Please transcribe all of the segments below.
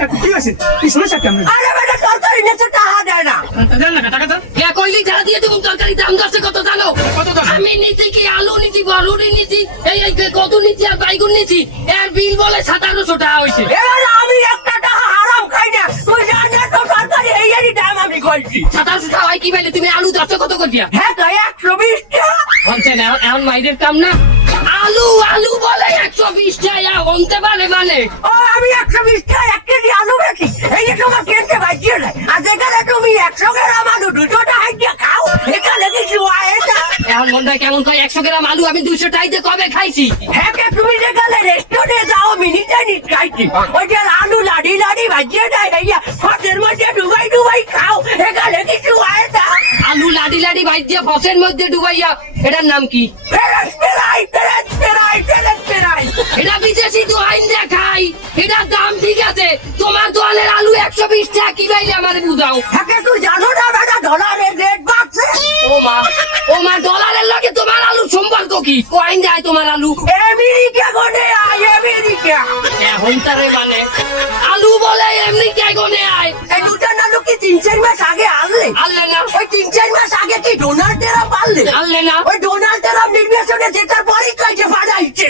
কাকু কি হয়েছে কি সমস্যা কেমন আরে বেটা তরকারি নেছে টাকা দেয় না দেন না টাকা দেন কে কইলি যা দিয়ে তুমি তরকারি দাম দরছে কত জানো? কত দাম? আমি নিছি কি আলু নিছি, বড়ুড়ি নিছি, এই কত নিছি আর বাইগুন নিছি, এর বিল বলে 1700 টাকা হইছে। এবার আমি একটা টাকা হারাম খাই না তুই জানিস তো তরকারি এই দাম আমি কইছি 1700 টাকা হয় কি বলে তুমি আলু দরছে কত করিয়া? হ্যাঁ তো 120 টাকা হচ্ছে না এখন মাইদের কাম না। আলু আলু বলে 120 টাকা হতে পারে মানে? ও আমি 120 টাকা 1 কেজি আলু বেশি এই যে তোমার কেটে বাজিয়ে দেয় আর যেখানে তুমি 100 গ্রাম আলু 200 টাকা দিয়ে খাও এখানে কিছু হয় না এখন মনটা কেমন কয় 100 গ্রাম আলু আমি 200 টাকাতে কবে খাইছি? হ্যাঁ কে তুমি যেখানে রেস্টুরেন্টে যাও মিনিটে নিট খাইছি ওই যে আলু লাড়ি লাড়ি বাজিয়ে দেয় ভাইয়া ফসের মধ্যে ডুবাই ডুবাই খাও এখানে কিছু হয় না আলু লাডি লাডি ভাই দিয়ে ফসের মধ্যে ডুবাইয়া, এটার নাম কি? ফেরাস ফেরাই ফেরাস ফেরাই ফেরাস ফেরাই এটা বিদেশি তো আইন দেখাই, এটার দাম ঠিক আছে, তোমার দোয়ালের আলু 120 টাকা কি বাইলে আমারে বুঝাও। হ্যাঁ তুই জানো না বেটা ডলারের রেট বাড়ছে ও মা ডলারের লগে তোমার আলু সম্পর্ক কি? কয়েন যায় তোমার আলু? আমেরিকা গনে আয় আমেরিকা এখন তারে মানে আলু বলে এমনি কে গনে আয়? এই দুটা আলু কি 3-4 মাস আগে আনলে আনলে না? ওই 3-4 মাস আগে কি ডোনাল্ড ট্রাম্প আনলে আনলে না? ওই ডোনাল্ড ট্রাম্প নির্বাচনে জেতার পরই কাজে ফাড়াইছে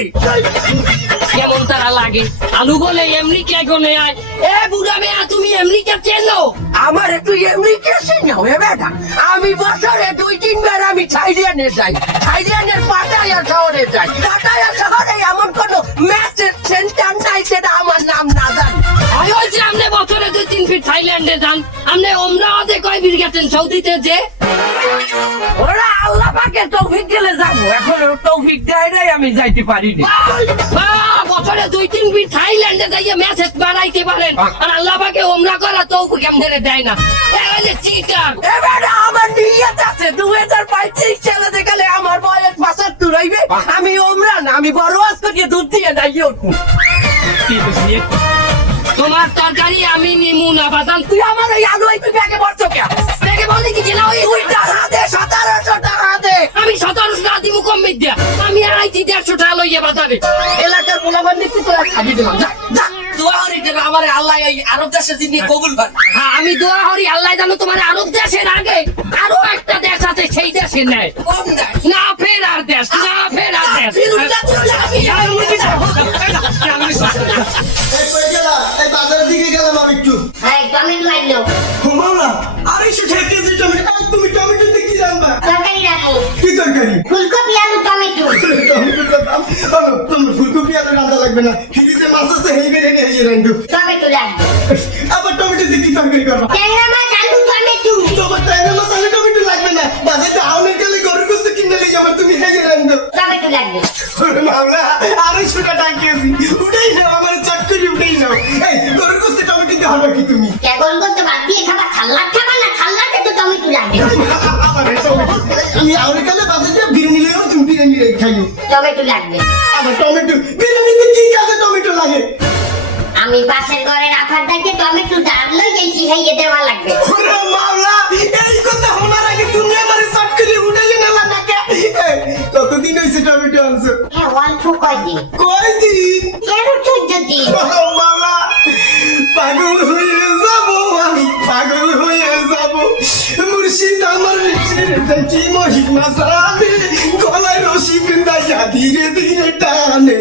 কেমন তারা লাগে আলু বলে এমনি কে গনে আয়? এ বুড়া মেয়া তুমি এমনি কে চেনো? আমার একটু আমেরিকা সিনাও এ বেটা আমি বছরে 2-3 বার আমি থাইল্যান্ডে যাই থাইল্যান্ডের পাটায়া শহরে যাই পাটায়া শহরে এমন কোনো ম্যাচের সেন্টার নাই সেটা আমার নাম না জানি আমি বলছি আপনি বছরে 2-3 ফিট থাইল্যান্ডে যান, আপনি ওমরাওতে কয় ফিট গেছেন সৌদিতে যে? ওরা আল্লাহ পাকে তৌফিক দিলে যাবো এখন তৌফিক দেয় নাই আমি যাইতে পারিনি বছরে 2-3 ফিট থাইল্যান্ডে যাইয়ে মেসেজ বানাইতে পারেন আর আল্লাহ পাকে ওমরা করা তৌফিক আমাদের দেয় না। এবারে চিটার এবারে আমার নিয়ত আছে 2035 সালে দেখালে আমার বয়স 75 হইবে আমি ওমরান আমি বড় আজকে দুধ দিয়ে যাইয়ে উঠবো কি হয়েছে তোমার তরকারি আমি নিমু না বাদাম। তুই আমার ওই আলু এই তুই ব্যাগে ভরছো কে দেখে বললি কি না ওই তুই টাকা দে 1700 টাকা দে আমি 1700 টাকা দিমু কম দিয়া, আমি আইছি 150 টাকা লইয়া বাজারে। এলাকার পোলাপান দেখছি তোরা খাবি দিলাম যা যা দোয়া করি যে আমার আল্লাহ এই আরব দেশে যিনি কবুল করেন হ্যাঁ আমি দোয়া করি আল্লাহ জানো তোমার আরব দেশের আগে আরো একটা দেশ আছে সেই দেশে নেয় কম দেয় না ফেরার দেশ, না ফেরার দেশ। ফিরুজা তুই যাবি এই কই গেলা? এই বাজারের দিকে গেলাম আমি একটু। হ্যাঁ টমেটো আনলো ঘুমাও না। 250 কেজি টমেটো। এই তুমি টমেটো দিয়ে কি রান্না? তরকারি রাখবো কি তরকারি? ফুলকপি আলু টমেটো টমেটোর দাম। তোমার ফুলকপি আর রান্না লাগবে না। ফ্রিজে মাছ আছে হেই বেরে নিয়ে এই রান্ধু। টমেটো রাখবো আবার টমেটো দিয়ে কি তরকারি করবা? ট্যাংরা মাছ আলু টমেটো তোমার টাইমে মশলা টমেটো লাগবে না। বাজারে আউনের গেলে গরুর গোশত কিনে নিয়ে যাবার তুমি হেই রান্ধু। টমেটো লাগবে মামলা 250 টাকা কেজি। উঠেই নাও আমার চট করে উঠেই নাও। এই গরুর গোশত টমেটো দিয়ে হবে কি তুমি? কেবল করতে বাদ দিয়ে খাবা খাল্লার খাবা না খাল্লাতে তো টমেটো লাগবে আবার এই টমেটো। আমি আউনের গেলে বাজারে বিরিয়ানি লইও তুমি বিরিয়ানি খাইও। টমেটো লাগবে আবার টমেটো বিরিয়ানিতে কি কাজে টমেটো লাগে? আমি পাশের ঘরে রাখার থেকে টমেটো ডাললো গেছি খাইয়ে দেওয়া লাগবে ওরে মাওলা এই কথা শোনার আগে তুমি আমারে শর্ট করে উঠাইলে না নাকে কতদিন হইছে টমেটো আনছো? হ্যাঁ অল্প কয়দিন কয়দিন? 13-14 দিন ও মাওলা পাগল হয়ে যাব আমি পাগল হয়ে যাব মুর্শিদ আমার কি মহিমা জানে গলায় রশি বিন্দাইয়া ধীরে ধীরে টানে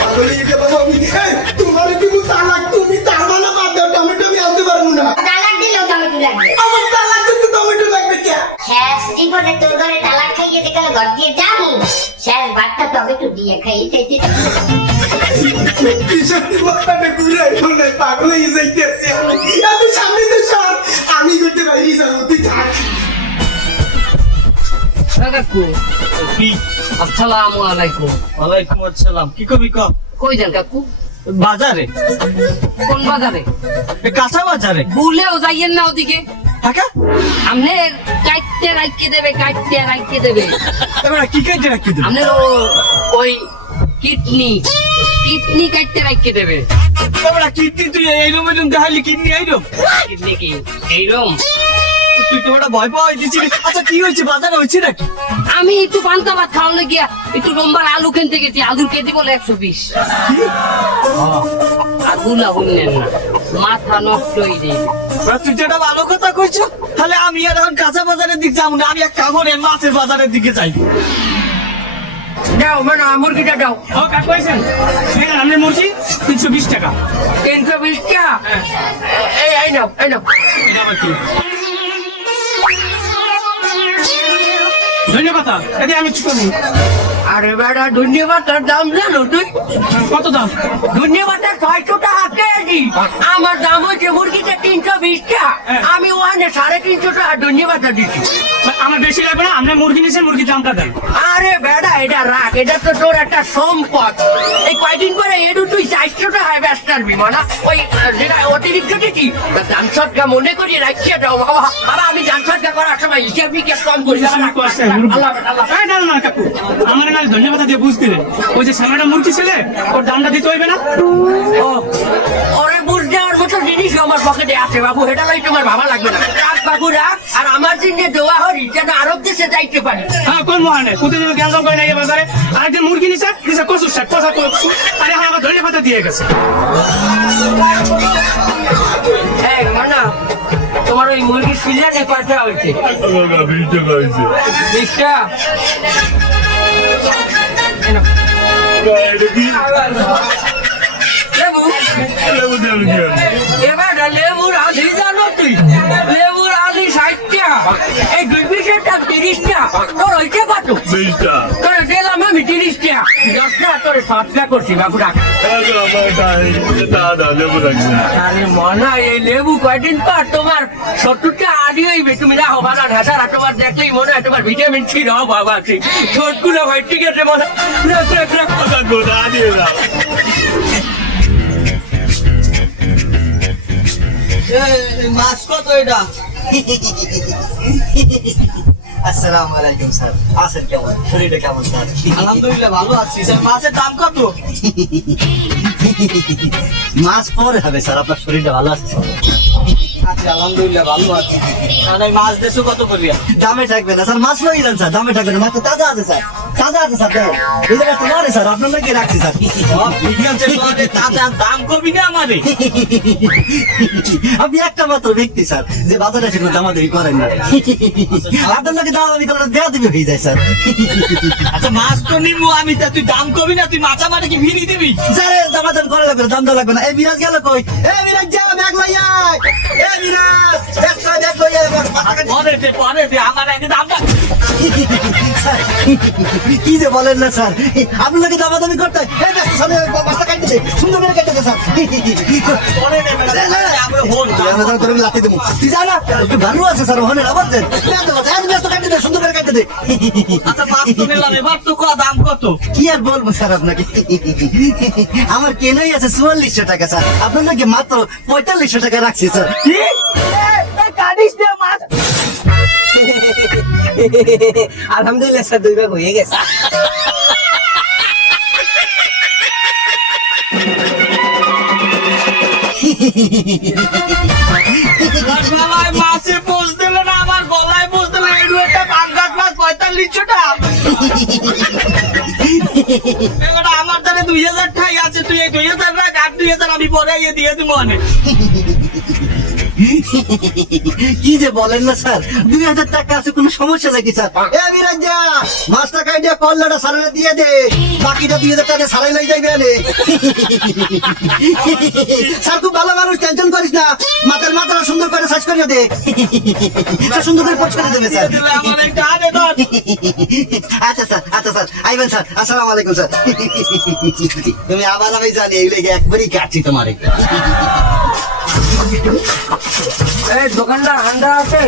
পাগল হয়ে গেলাম আমি তোমার কিন্তু তালাক তুমি তার মানে বাদ দাও টমেটো আমি আনতে পারবো না তালাক দিলেও টমেটো লাগবে আমার তালাক দিতে টমেটো লাগবে কে শেষ জীবনে তোর ঘরে তালাক খাইয়ে দেখালে ঘর দিয়ে যাবো শেষ ভাতটা টমেটো দিয়ে খাইয়ে চাইতে সত্যি মাথাটা ঘুরাই ফোনায় পাগল হয়ে যাইতেছি আমি এত সামনে তো সর আমি করতে পারি যাবো তুই থাক কাকু কি আসসালামু আলাইকুম। ওয়ালাইকুম আসসালাম কি কবি ক কই যান কাকু? বাজারে কোন বাজারে? কাঁচা বাজারে ভুলেও যাইয়েন না ওদিকে, টাকা আপনার কাটতে রাখতে দেবে এবার কি কাটে রাখতে দেব আপনার ওই কিডনি কাটতে রাখতে দেবে। এবার কিডনি তুই এইরকম দেখালি কিডনি এইরকম কিডনি কি এইরকম? তুই তো একটা ভয় পাওয়া দিচ্ছিলি। আচ্ছা কি হয়েছে, বাজারে হয়েছে নাকি? আমি একটু পান্তা ভাত খাওয়ানো গিয়া একটু রোমবার আলু কিনতে গেছি, আলুর কেজি বলে 120। আর গুলা বললেন না, মাথা নষ্ট হয়ে যায়। তুই তো একটা ভালো কথা কইছো। তাহলে আমি আর এখন কাঁচা বাজারের দিকে যাবো না, আমি এক কাম করে মাছের বাজারের দিকে যাই। দাও মানে মুরগিটা দাও। ও কাকু আইছেন? আমি মুরগি 320 টাকা। 320 টাকা। এই নাও, এই নাও। এটা আবার কি? ধন্যবাদ। এতে আমি কি করবো? আরে বেটা, ধন্যবাদের দাম জানো তুই? কত দাম? ধন্যবাদের 600 টাকা কেজি। আমার দাম হচ্ছে মুরগিটা 320 টাকা। আমি ওখানে 350 টাকা ধন্যবাদ দিচ্ছি। আমার বেশি লাগবে না, আপনি মুরগি নিয়েছেন, মুরগির দামটা দেন। আরে বেটা, এটা রাখ, এটা তো তোর একটা সম্পদ। এই কয়দিন পরে এরু তুই 400 টাকায় ব্যস্ত আসবি মানে ওই যেটা অতিরিক্ত দিচ্ছি দান সৎকা মনে করি রাখিয়ে দাও বাবা। বাবা আমি দান সৎকা করার সময় হিসাব নিকেশ কম করি। আল্লাহ আল্লাহ। এই দাঁড়ান না কাকু, আমার না ধন্যবাদ দিয়ে বুঝ দিলেন। ওই যে সামনেটা মুরগি ছেলে, ওর দামটা দিতে হইবে না? ও ওরে বুঝ দেওয়ার মতো জিনিস আমার পকেটে আছে বাবু, এটা লাই তোমার ভাবা লাগবে না। রাখ বাবু রাখ, আর আমার জন্য দোয়া হরি যেন আরব দেশে যাইতে পারি। হ্যাঁ কোন মহানে প্রতিদিন গ্যাঞ্জাম করে নাই বাজারে। আরেকদিন মুরগি নিছে, নিছে কচুর শাক, কষা কচু। আরে হ্যাঁ, আমার ধন্যবাদ দিয়ে গেছে। এই মানা, তোমার ওই মুরগি সিলিয়ানে কয়টা হয়েছে? 20 টা। লেবু এবার লেবুর আলি জানো তুই? লেবুর আলি 60 টা। এই 20 টা 30 টা। তোর হয়েছে কত? 20 টা। তোর দিলাম আমি 30 টা। 10 টা তোর 7 টা করছি বাবু রাখ। আরে মনা, এই লেবু কয়দিন পর তোমার 70 টা আদি হইবে। তুমি রাখো বানা ঢাসার তোমার দেখলেই মনে হয় তোমার ভিটামিন সি রাও বাবা। ছোটগুলো ভাই ঠিক আছে মনে রাখ রাখ রাখ। মাছ কত এটা? আসসালামু আলাইকুম স্যার। আছেন কেমন? শরীরটা কেমন স্যার? আলহামদুলিল্লাহ ভালো আছি স্যার। মাছের দাম কত? মাছ পরে হবে স্যার, আপনার শরীরটা ভালো আছে স্যার? আচ্ছা আলহামদুলিল্লাহ ভালো আছি। আর এই মাছ দেশো কত করিয়া? দামে থাকবে না স্যার, মাছ লই যান স্যার, দামে থাকবে না। মাছ তো তাজা আছে স্যার, তাজা আছে স্যার। বুঝতে পারছেন না স্যার, আপনার নাকি রাখছি স্যার। সব ঠিক আছে, তোরে তাজা দাম কবি না আমারে। আপনি একটা মাত্র ব্যক্তি স্যার যে বাজারে এসে কোনো দামাদামি করেন না। আপনার নাকি দামাদামি করলে দেওয়া দিবে হয়ে যায় স্যার। আচ্ছা মাছ তো নিমু আমি, তা তুই দাম কবি না, তুই মাছ আমারে কি ফিরি দিবি? স্যার দামাদামি করা লাগবে না, দাম দেওয়া লাগবে না। এই বিরাজ গেল কই? এ বিরাজ যা ব্যাগ লইয়া আয়। এ বিরাজ ব্যাগ লইয়া পরে দে আমার আগে দাম রাখ। স্যার, কি যে বলেন না স্যার, আপনাকে দামাদামি করতে হয়। এই ব্যস্ত সামনে বাসটা কাটতে দে, সুন্দর করে কেটে দে স্যার। পরে দে আমরা হল দামাদামি করে আমি লাথি দেবো। তুই জানা একটু ভালো আছে স্যার, ওখানে আবার দেন ব্যস্ত কাটতে দে, সুন্দর করে কেটে দে। আচ্ছা মাছ তো নিলাম, এবার তো দাম কত? কি আর বলবো স্যার আপনাকে, আমার কেনাই আছে 4400 টাকা স্যার, আপনার নাকি মাত্র 4500 টাকা রাখছি স্যার। আলহামদুলিল্লাহ স্যার, 2 ভাগ হয়ে গেছে। গলায় মাছে পোষ দিল না, আমার গলায় পোষ দিল। এই একটা পাঙ্গাস মাছ 4500 টাকা। এবার আমার দ্বারা 2000 ঠাই আছে, তুই এই 2000 রাখ, আর 2000 আমি পরে দিয়ে দিব অনেক। কি যে বলেন না স্যার, 2000 টাকা আছে, কোনো সমস্যা নাকি স্যার? এ বিরাজ্জা মাছটা কাইটা কল্লাটা সারালে দিয়ে দে, বাকিটা 2000 টাকা সারাই লই যাইবে আনে। স্যার খুব ভালো মানুষ, টেনশন করিস না, মাথার মাথাটা সুন্দর করে সাইজ করে দে, স্যার সুন্দর করে পরিষ্কার করে দেবে স্যার। দিলে আমার একটা আবেদন। আচ্ছা স্যার, আচ্ছা স্যার, আইবেন স্যার। আসসালামু আলাইকুম স্যার। তুমি আবার আমি জানি এই লেগে একবারই কাটছি তোমারে। এই দোকানদার হান্ডা আছে?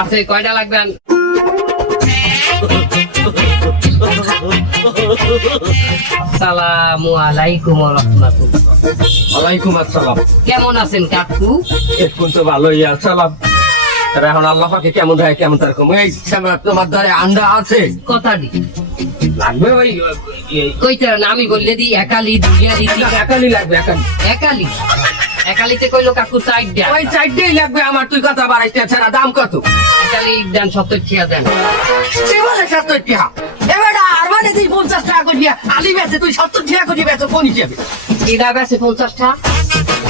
আছে, কয়টা লাগবেন? আসসালামু আলাইকুম ওয়া রাহমাতুল্লাহ। ওয়ালাইকুম আসসালাম। কেমন আছেন কাকু? এখন তো ভালোই আসসালাম। এখন আল্লাহ পাকে কেমন হয় কেমন তার কম। এই তোমার দ্বারে আন্ডা আছে? কথা দি লাগবে ভাই? কইতে না, আমি বললে দি একালি দুইয়া দিদি। একালি লাগবে, একালি। একালি একালিতে কইলো কাকু সাইড দেন ওই চারটেই লাগবে আমার, তুই কথা বাড়াইতে ছাড়া দাম কত? একালি দেন 70 টাকা দেন কি বলে 70 টাকা? এবার আর মানে তুই 50 টাকা করে দিয়া আলি বেচে, তুই 70 টাকা করে বেচে কোন হিসেবে? এটা বেশি 50 টাকা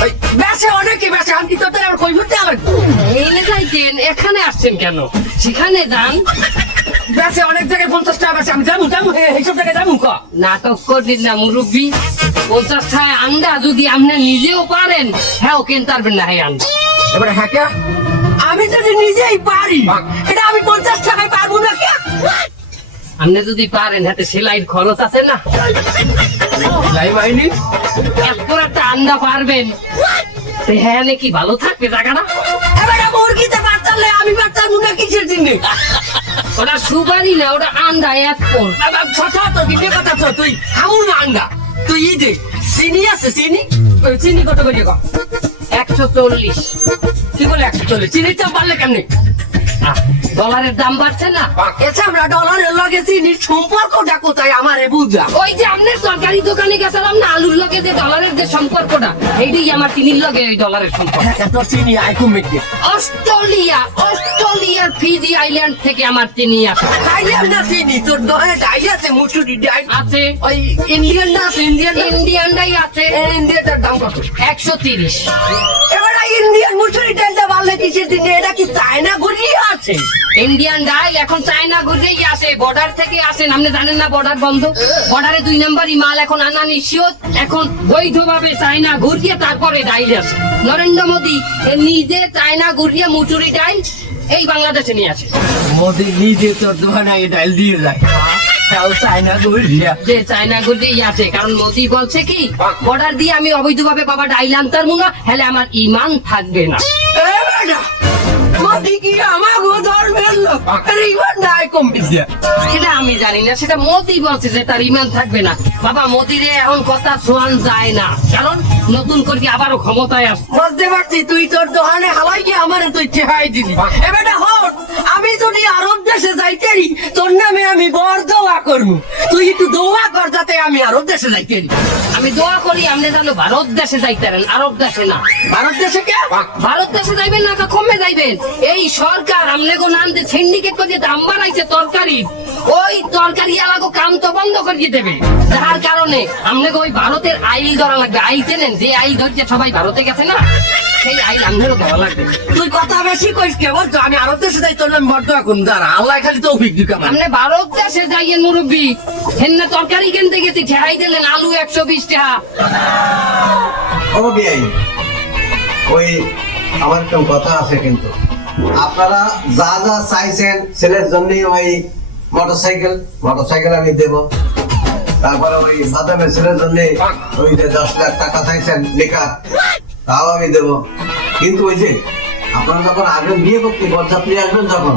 ওই বেচে অনেকে বেচে, আমি কি তোদের আর কই ফুটতে আমার? এইলে যাইতেন এখানে আসছেন কেন? সেখানে যান। বেচে অনেক জায়গায় 50 টাকা বেচে, আমি যাবো এইসব জায়গায় যাবো ক? নাটক করবেন না মুরব্বী। 50 টাকায় আন্ডা যদি আপনি নিজেও পারেন, হ্যাঁ কিনতে পারবেন না এই আন্ডা। এবারে হ্যাঁ কে? আমি যদি নিজেই পারি এটা আমি 50 টাকায় পারবো না কে? আপনি যদি পারেন হাতে সেলাইয়ের খরচ আছে না, লাই মাইনি এত বড় একটা আন্ডা পারবেন, তো হ্যাঁ নাকি ভালো থাকবে জায়গাটা। এবারে মুরগিতে পারতালে আমি পারতাম না কিসের জন্য? ওটা সুপারি না, ওটা আন্ডা এক পর। ছোট তো দিনে কথা তো তুই খামু না আন্ডা, তুই ই দে চিনি আছে চিনি, ওই চিনি কত করে কর? 140 কি বলে 140? চিনির চাপ বাড়লে কেমনি? ডলারের দাম বাড়ছে না। এসে আমরা ডলারের লগে চিনির সম্পর্কটা কোথায় আমারে বুঝা? ওই যে আপনার তরকারি দোকানে গেছিলাম না, আলুর লগে যে ডলারের যে সম্পর্কটা, এইটাই আমার চিনির লগে ওই ডলারের সম্পর্ক। এত চিনি আই কমিটি অস্ট্রেলিয়ার ফিজি আইল্যান্ড থেকে আমার চিনি আসে। খাইলাম না চিনি, তোর দহে ডাই আছে, মুসুরি ডাই আছে, ওই ইন্ডিয়ান না আছে, ইন্ডিয়ানটাই আছে। ইন্ডিয়াটার দাম কত? 130। এবার ইন্ডিয়ান মুসুরি ডালটা বাড়লে কিসের দিনে? এটা কি চায়না ঘুরিয়ে আছে? ইন্ডিয়ান ডাল এখন চায়না ঘুরেই আসে, বর্ডার থেকে আসেন। আপনি জানেন না বর্ডার বন্ধ? বর্ডারে 2 নম্বরই মাল এখন আনা নিশ্চিত। এখন বৈধভাবে চায়না ঘুরিয়ে তারপরে ডাইল আসে। নরেন্দ্র মোদী নিজে চায়না ঘুরিয়ে মুচুরি ডাইল এই বাংলাদেশে নিয়ে আসে। মোদি নিজে তোর দোকানে এই ডাল দিয়ে যায়, তাও চায়না ঘুরিয়া। যে চায়না ঘুরিয়েই আসে, কারণ মোদী বলছে কি, বর্ডার দিয়ে আমি অবৈধভাবে বাবা ডাইল আনতার মুনা, হলে আমার ইমান থাকবে না। মোদি কি আমার ধর্মের লোক? ইমান নাই কমিটি। সেটা আমি জানি না, সেটা মোদি বলছে যে তার ইমান থাকবে না। বাবা মোদিরে এখন কথা শোয়ান যায় না, কারণ নতুন করে আবারও ক্ষমতায় আসছে। বুঝতে পারছি তুই তোর দোকানে হালাই গিয়ে আমারে তুই ঠেহাই দিবি। এবারে হট আমি যদি আরব দেশে যাইতেরি, তোর নামে আমি বর দোয়া করবো, তুই একটু দোয়া কর যাতে আমি আরব দেশে যাইতেরি। আমি দোয়া করি আপনি জানো ভারত দেশে যাইতেন, আরব দেশে না। ভারত দেশে কে? ভারত দেশে যাইবেন না, কমে যাইবেন। এই সরকার আমনে গো নাম যে সিন্ডিকেট করে দাম বাড়াইছে তরকারি, ওই তরকারি এলাকো কাম তো বন্ধ করিয়ে দেবে। যার কারণে আমনে গো ওই ভারতের আইল ধরা লাগবে। আইল চেনেন? যে আইল ধরছে সবাই ভারতে গেছে না, সেই আইল আমনেরও ধরা লাগবে। তুই কথা বেশি কইস কে? বলতো আমি আরব দেশে যাই, তোর নাম বর দোয়া করুন। দাঁড়া, আল্লাহ খালি তৌফিক দিক আমার। আপনি ভারত দেশে যাইয়েন মুরব্বী, হেন্না তরকারি কিনতে গেছি ঠেহাই দিলেন আলু 120 টাকা। ও বিআই, ওই আমার একটা কথা আছে, কিন্তু আপনারা যা যা চাইছেন ছেলের জন্য, ওই মোটরসাইকেল আমি দেব। তারপরে ওই বাদামের ছেলের জন্য ওই যে 10 লাখ টাকা চাইছেন বেকার, তাও আমি দেব। কিন্তু ওই যে আপনারা যখন আসবেন বিয়ে করতে, বরযাত্রী আসবেন যখন,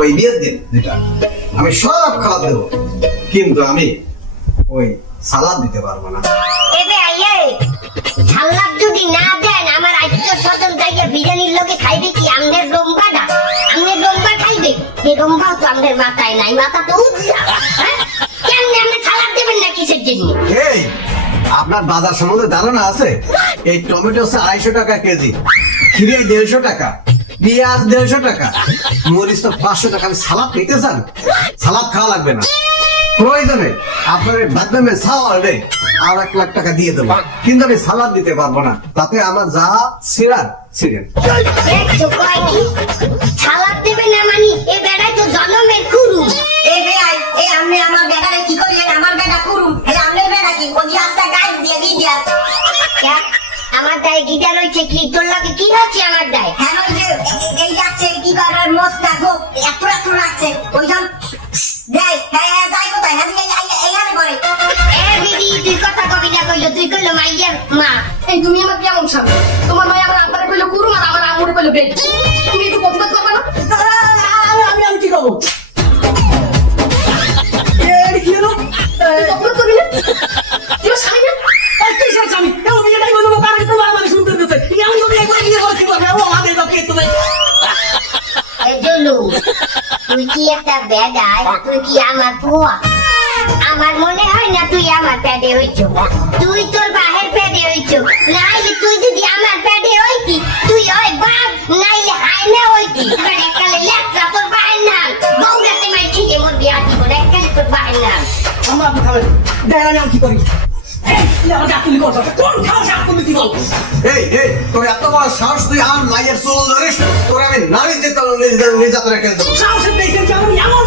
ওই বিয়ের দিন যেটা আমি সব খাবার দেবো, কিন্তু আমি ওই সালাদ দিতে পারবো না। এবে আইয়ে সালাদ যদি না দেন, আমার আত্মীয় স্বজন যাইয়া বিরিয়ানির লগে খাইবে কি? আমনের রম্বাটা, আমনের রম্বা খাইবে। এই রম্বাও তো আমনের মাথায় নাই, মাথা তো উঠলা। কেমনে আপনি সালাদ দেবেন না কিসের জন্য? এই আপনার বাজার সম্বন্ধে ধারণা আছে? এই টমেটো হচ্ছে 250 টাকা কেজি, খিরে 150 টাকা, পেঁয়াজ 150 টাকা, মরিচ তো 500 টাকা। আমি সালাদ খেতে চান? সালাদ খাওয়া লাগবে না, প্রয়োজনে আপনার বাদামে সাওয়ারে আর 1 লাখ টাকা দিয়ে দেবো, কিন্তু আমি সালাদ দিতে পারবো না। তাতে আমার যা ছিলেন দেখছো কয়নি? সালাদ দেবে না মানি এ বেড়াই তো জনমের কুরু। এ বেড়াই এ আমনে আমার বেড়ারে কি করলেন? আমার বেড়া কুরু, এ আমনের বেড়া কি ওই রাস্তা গায়ে দিয়ে দিয়া। আমার দায় গিটা রইছে কি? তোর লাগে কি হচ্ছে আমার দায়? হ্যাঁ ওই যে এই যাচ্ছে কি করার মস্তা গো এত রাখছে ওইজন যাই। হ্যাঁ যাই কোথায়? হ্যাঁ এইখানে করে। এ বিডি তুই কথা কবি না কইলো, তুই কইলো মাইয়ার মা। এই তুমি আমার কেমন স্বামী? তোমার ভাই আমার আব্বারে কইলো কুরু, আর আমার আম্মুরে কইলো বেটি। তুমি একটু প্রতিবাদ করবে না? আমি কি করবো? কি হলো? প্রতিবাদ করবি না? তুই স্বামী না? কিসের স্বামী? আমি এটাই বলবো, কারণ একটু মারামারি শুরু করে দিচ্ছে। এমন যদি একবার গিয়ে বলে কি করবে? ও আমাদের কাছে একটু নেই। এ জলু, তুই কি একটা বেড়াই? তুই কি আমার পোয়া? আমার মনে হয় না তুই আমার পেটে হইছ, তুই তোর বাহের পেটে হইছ। না তুই যদি আমার থামো আপনি থামেন দেখেন আমি কি করি আমার গাতুলি করছো কোন খাওয়া গাতুলি কি বল এই তোর এত বড় সাহস তুই আমার মায়ের চুল ধরিস তোর আমি নারী নির্যাতনের কেস দেবো সাহসের দেখেন কেমন এমন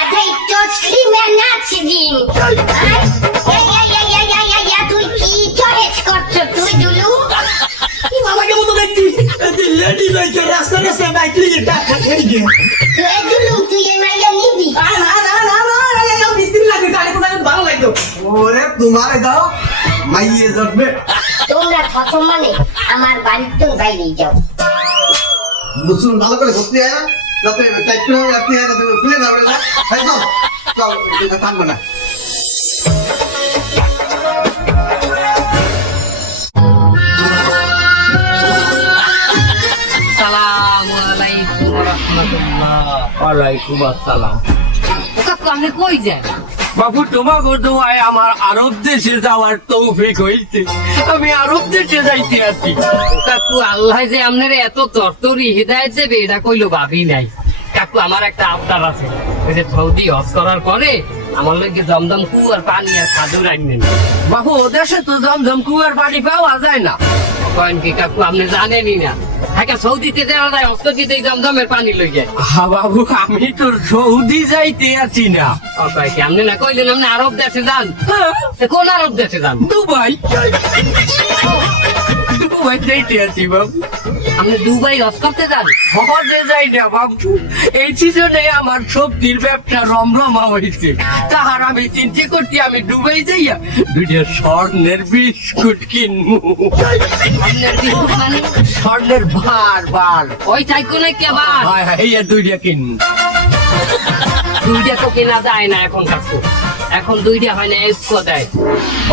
এটাই চচলি ম্যানাচিদিন তুই কি চয়েস করছো তুই দুলু আমাকে মতো দেখছি লেডি বাইকে রাস্তা বাইক নিয়ে টাকা খেয়ে গিয়ে তুই দুলু তুই এই মাইয়া নিবি না মিস্ত্রি লাগে জানি কোথায় ভালো লাগতো ওরে তোমারে দাও মাইয়ে জটবে তোমরা প্রথম মানে আমার বাড়ির তো বাইরেই যাও মুসুল ভালো করে ভর্তি হয় না যাতে টাইট করে রাখতে হয় যাতে খুলে না ওরে চল চল থাকবে না আসসালামু আলাইকুম ওয়া রাহমাতুল্লাহ। ওয়ালাইকুম আসসালাম। কাকু আপনি কই যান? বাবু তোমাকে দোয়ায় আমার আরব দেশে যাওয়ার তৌফিক হয়েছে, আমি আরব দেশে যাইতে আছি। কাকু আল্লাহ যে আপনার এত তরতরি হৃদায়ত দেবে এটা কইলো ভাবি নাই। কাকু আমার একটা আবদার আছে, ওই যে সৌদি হজ করার পরে আমার লগে জমজম কুয়ার পানি আর খাদুর আনবেন। বাবু ও দেশে তো জমজম কুয়ার পানি পাওয়া যায় না। কয়েন কি কাকু আপনি জানেনই না? হ্যাঁ সৌদিতে যাওয়া যায় হস্ত দিতে জমজমের পানি লই যায়। হা বাবু আমি তো সৌদি যাইতে আছি না, কি আপনি না কইলেন আপনি আরব দেশে যান? তা কোন আরব দেশে যান? দুবাই। দুবাই যাইতে আছি বাবু। আপনি দুবাই হজ করতে যান? খবরে যাই না বাবু, এই সিজনে আমার সবজির ব্যবসা রমরমা হয়েছে, তাহার আমি চিন্তা করছি আমি দুবাই যাইয়া দুইটা স্বর্ণের বিস্কুট কিনবো। আপনার বিস্কুট মানে স্বর্ণের বার ওই চাইকো না কেবার হায় হায় এই দুইটা কিনবো। দুইটা তো কেনা যায় না এখন কাকু, এখন দুইটা হয় না একশো দেয়।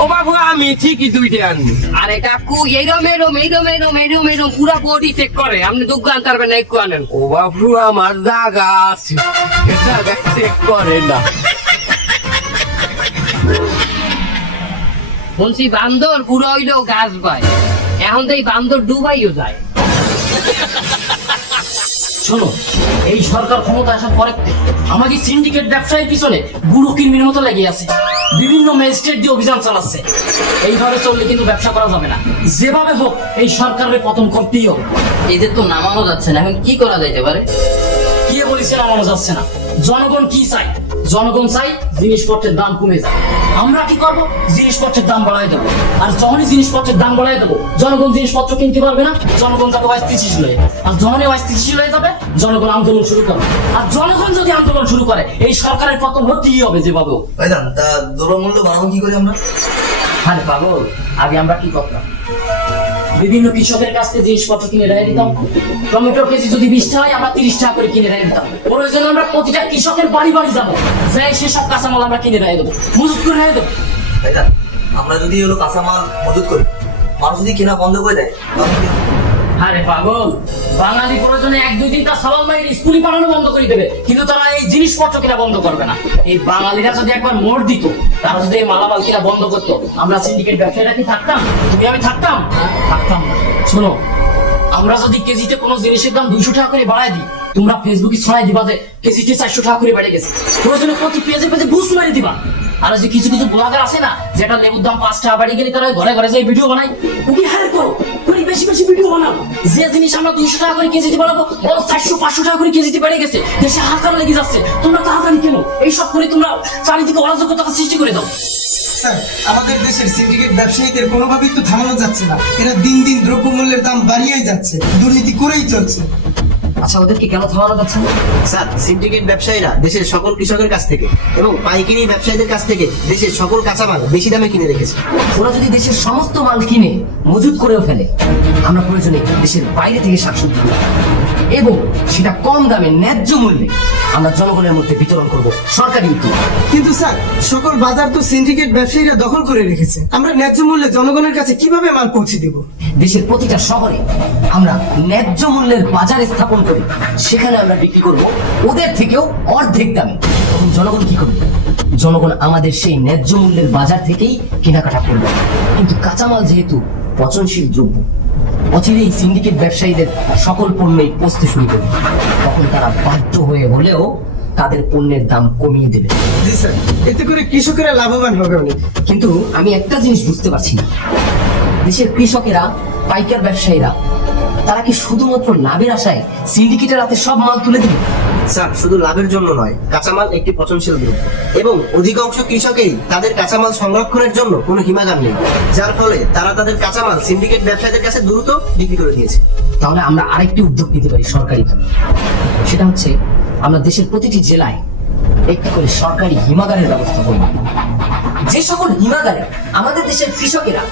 ও বাবু আমি ঠিকই দুইটা আনবো। আরে কাকু এইরম পুরা বডি চেক করে, আপনি দুগ্গা আনতে পারবেন না, একটু আনেন। ও বাবু আমার জায়গা আছে, জায়গা চেক করে না। বলছি বান্দর পুরো হইলেও গাছ পায়, এখন তো এই বান্দর ডুবাইও যায়। শোনো, এই সরকার ক্ষমতা আসার পরে আমাদের সিন্ডিকেট ব্যবসায়ীর পিছনে বুড়ো কিরমির মতো লেগে আছে, বিভিন্ন ম্যাজিস্ট্রেট দিয়ে অভিযান চালাচ্ছে। এইভাবে চললে কিন্তু ব্যবসা করা যাবে না, যেভাবে হোক এই সরকারের পতন করতেই হবে। এদের তো নামানো যাচ্ছে না, এখন কি করা যাইতে পারে? কি বলেছে নামানো যাচ্ছে না? জনগণ কি চাই? জনগণ চাই জিনিসপত্রের দাম কমে যায়। আমরা কি করব? জিনিসপত্রের দাম বাড়াই দেবো। আর যখনই জিনিসপত্রের দাম বাড়াই দেবো, জনগণ জিনিসপত্র কিনতে পারবে না, জনগণ যাবে অস্থিতিশীল হয়ে। আর যখনই অস্থিতিশীল হয়ে যাবে, জনগণ আন্দোলন শুরু করবে। আর জনগণ যদি আন্দোলন শুরু করে, এই সরকারের পতন হতেই হবে যেভাবে হোক। ভাইজান তা দ্রব্যমূল্য বাড়াবো কি করে আমরা? আরে পাগল, আগে আমরা কি করতাম? বিভিন্ন কৃষকের কাছ থেকে জিনিসপত্র কিনে রেখে দিতাম। টমেটোর কেজি যদি 20 টাকা হয়, আমরা 30 টাকা করে কিনে রেখে দিতাম। প্রয়োজনে আমরা প্রতিটা কৃষকের বাড়ি বাড়ি যাবো, যাই সেসব কাঁচামাল আমরা কিনে রেখে দেবো, মজুত করে রেখে দেবো। ভাইজান আমরা যদি হলো কাঁচামাল মজুত করি, মানুষ যদি কেনা বন্ধ করে দেয়, তখন কি? আরে পাগল, বাঙালি প্রয়োজনে 1-2 দিন তার সালাল মায়ের স্কুলে পাঠানো বন্ধ করে দেবে, কিন্তু তারা এই জিনিসপত্র কিনা বন্ধ করবে না। এই বাঙালিরা যদি একবার মোড় দিত, তারা যদি এই মালামাল কিনা বন্ধ করতো, আমরা সিন্ডিকেট ব্যবসায়ীরা কি থাকতাম? তুমি আমি থাকতাম? থাকতাম না। শোনো, আমরা যদি কেজিতে কোনো জিনিসের দাম 200 টাকা করে বাড়াই দিই, তোমরা ফেসবুকে ছড়াই দিবা যে কেজিতে 400 টাকা করে বেড়ে গেছে। প্রয়োজনে প্রতি পেজে পেজে বুস্ট মারি দিবা। আর যে কিছু কিছু ব্লগার আছে না, যেটা লেবুর দাম 5 টাকা বাড়িয়ে গেলে তারা ঘরে ঘরে যাই ভিডিও বানাই, ওকে হারে করো, তুমি বেশি বেশি ভিডিও বানাও। যে জিনিস আমরা 200 টাকা করে কেজিতে বানাবো, ও 400-500 টাকা করে কেজিতে বেড়ে গেছে, দেশে হাহাকার লেগে যাচ্ছে। তোমরা তাড়াতাড়ি কেন এইসব করে তোমরা চারিদিকে অরাজকতা সৃষ্টি করে দাও। স্যার আমাদের দেশের সিন্ডিকেট ব্যবসায়ীদের কোনোভাবেই তো থামানো যাচ্ছে না, এরা দিন দিন দ্রব্যমূল্যের দাম বাড়িয়েই যাচ্ছে, দুর্নীতি করেই চলছে। আচ্ছা, ওদেরকে কেন থামানো যাচ্ছে না? স্যার সিন্ডিকেট ব্যবসায়ীরা দেশের সকল কৃষকের কাছ থেকে এবং পাইকারি ব্যবসায়ীদের কাছ থেকে দেশের সকল কাঁচামাল বেশি দামে কিনে রেখেছে। ওরা যদি দেশের সমস্ত মাল কিনে মজুত করেও ফেলে, আমরা প্রয়োজনে দেশের বাইরে থেকে শাকসবজি কিনি এবং সেটা কম দামে ন্যায্য মূল্যে আমরা জনগণের মধ্যে বিতরণ করব সরকারি উদ্যোগ। কিন্তু স্যার সকল বাজার তো সিন্ডিকেট ব্যবসায়ীরা দখল করে রেখেছে, আমরা ন্যায্য মূল্যে জনগণের কাছে কিভাবে মাল পৌঁছে দিব? দেশের প্রতিটা শহরে আমরা ন্যায্য মূল্যের বাজার স্থাপন করি, সেখানে আমরা বিক্রি করব ওদের থেকেও অর্ধেক দামে। তখন জনগণ কি করবে? জনগণ আমাদের সেই ন্যায্য মূল্যের বাজার থেকেই কেনাকাটা করবে। কিন্তু কাঁচামাল যেহেতু পচনশীল দ্রব্য, অচিরেই সিন্ডিকেট ব্যবসায়ীদের সকল পণ্যই পচতে শুরু করবে। তখন তারা বাধ্য হয়ে হলেও তাদের পণ্যের দাম কমিয়ে দেবে। জি স্যার, এতে করে কৃষকেরা লাভবান হবে অনেক। কিন্তু আমি একটা জিনিস বুঝতে পারছি না, দেশের কৃষকেরা, পাইকার ব্যবসায়ীরা, তারা কি শুধুমাত্র লাভের আশায় সিন্ডিকেটের হাতে সব মাল তুলে দিবে? স্যার, শুধু লাভের জন্য নয়, কাঁচামাল একটি পচনশীল দ্রব্য এবং অধিকাংশ কৃষকেই তাদের কাঁচামাল সংরক্ষণের জন্য কোনো হিমাগার নেই, যার ফলে তারা তাদের কাঁচামাল সিন্ডিকেট ব্যবসায়ীদের কাছে দ্রুত বিক্রি করে দিয়েছে। তাহলে আমরা আরেকটি উদ্যোগ নিতে পারি সরকারিভাবে। সেটা হচ্ছে আমরা দেশের প্রতিটি জেলায় একটি করে সরকারি হিমাগারের ব্যবস্থা করব, যে সকল হিমাগারে আমাদের দেশের কৃষকেরা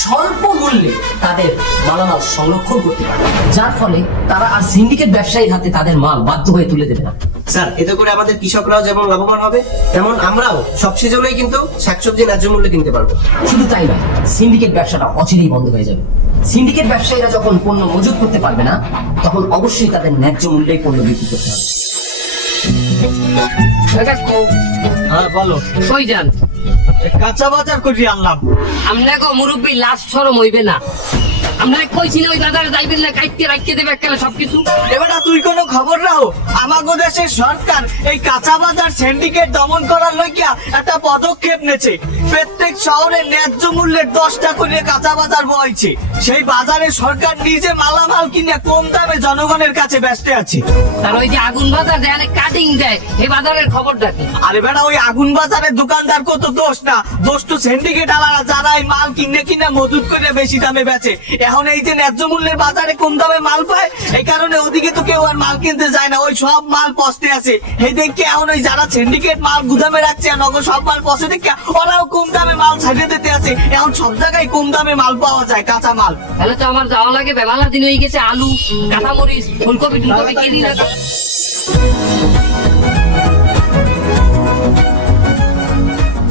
স্বল্প মূল্যে তাদের মালামাল সংরক্ষণ করতে পারে, যার ফলে তারা আর সিন্ডিকেট ব্যবসায়ীর হাতে তাদের মাল বাধ্য হয়ে তুলে দেবে না। স্যার, এতে করে আমাদের কৃষকরাও যেমন লাভবান হবে, তেমন আমরাও সব সিজনেই কিন্তু শাকসবজি ন্যায্য মূল্যে কিনতে পারবো। শুধু তাই নয়, সিন্ডিকেট ব্যবসাটা অচিরেই বন্ধ হয়ে যাবে। সিন্ডিকেট ব্যবসায়ীরা যখন পণ্য মজুত করতে পারবে না, তখন অবশ্যই তাদের ন্যায্য মূল্যেই পণ্য বিক্রি করতে হবে। হ্যাঁ বলো, কই যান? কাঁচা বাজার করে আনলাম। আপনাকে মুরব্বী লাশ শরম হইবে না? আমরা কইছি না ওই দাদারে যাইবেন না, কাইটকে রাখতে দেবে এককালে সবকিছু। এবারে তুই কোনো খবর রাও, আমাগো দেশের সরকার এই কাঁচা বাজার সিন্ডিকেট দমন করার লইয়া একটা পদক্ষেপ নেছে। প্রত্যেক শহরে ন্যায্য মূল্যের 10টা করে কাঁচা বাজার বইছে। সেই বাজারে সরকার নিজে মালামাল কিনে কম দামে জনগণের কাছে বেচতে আছে। আর ওই যে আগুন বাজার যেখানে কাটিং দেয়, এই বাজারের খবরটা কি? আরে বেটা, ওই আগুন বাজারের দোকানদার কত দোষ না, দোষ তো সিন্ডিকেট আলারা, যারা এই মাল কিনে মজুত করে বেশি দামে বেচে। এখন এই যে ন্যায্য মূল্যের বাজারে কম দামে মাল পায়, এই কারণে ওদিকে তো কেউ আর মাল কিনতে যায় না, ওই সব মাল পচতে আছে। এই দেখে এখন ওই যারা সিন্ডিকেট মাল গুদামে রাখছে, নগদ সব মাল পচে দেখে ওরাও কম দামে মাল ছাড়িয়ে দিতে আছে। এখন সব জায়গায় কম দামে মাল পাওয়া যায়, কাঁচা মাল। তাহলে তো আমার যাওয়া লাগে, বেমালার দিন হয়ে গেছে, আলু, কাঁচামরিচ, ফুলকপি টুলকপি কিনি না।